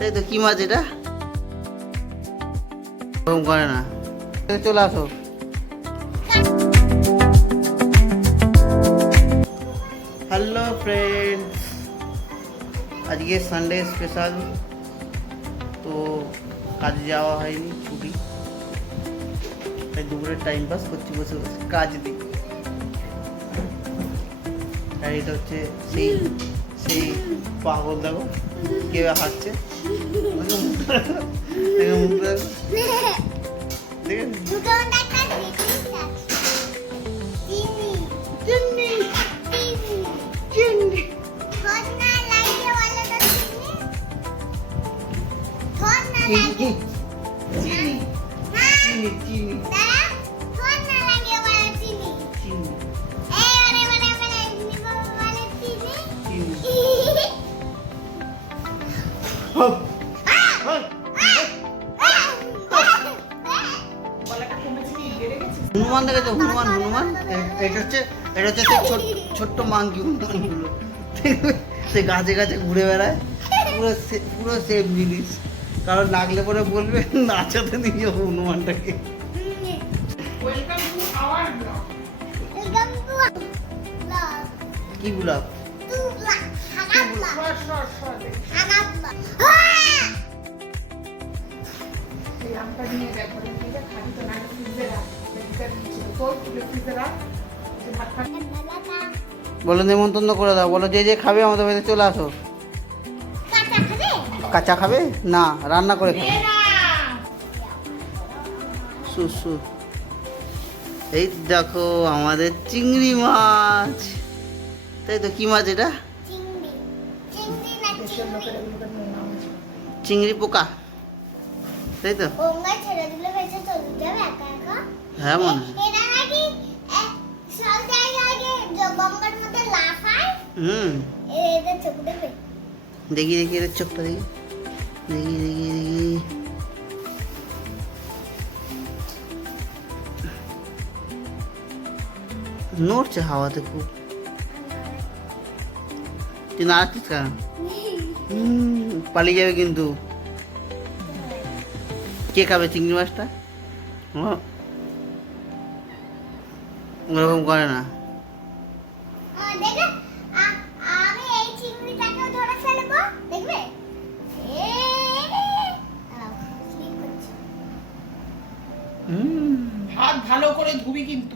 তাই তো, কি মাছ এটা? ওরকম করে না, চলে আসো। হ্যালো ফ্রেন্ডস, আজকে সানডে স্পেশাল, তো কাজে যাওয়া হয়নি, ছুটি, তাই দুপুরে টাইম পাস করছি বসে বসে কাজ দিই। আর এটা হচ্ছে সেই সেই পাগল, দেখো কেউ হাঁটছে, মুখটা হনুমান দেখেছো? হনুমান হনুমান এটা হচ্ছে সেই ছোট্ট মাংকি হনুমানগুলো, সে গাছে গাছে ঘুরে বেড়ায়, পুরো সেম জিনিস। কারণ লাগলে পরে বলবে নাচাতে নিয়ে যাবো হনুমানটাকে। কি গোলাপ? বলো নেমন্তন্ন করে দাও, বলো যে যে খাবে আমাদের বাড়িতে চলে আসো। কাঁচা খাবে না, রান্না করে খাবে। সুসু, এই দেখো আমাদের চিংড়ি মাছ, তাই তো, কি মাছ এটা? চিংড়ি পোকা, তাই তো। হ্যাঁ মনে হয়। দেখি দেখি এর চোখটা দেখি, দেখি দেখি দেখি, নড়ছে হাওয়াতে খুব। তুই নাড়াচ্ছিস কেন? পালিয়ে যাবে কিন্তু। কে খাবে চিংড়ি মাছটা? ওরকম করে না। হাত ভালো করে ধুবি কিন্তু।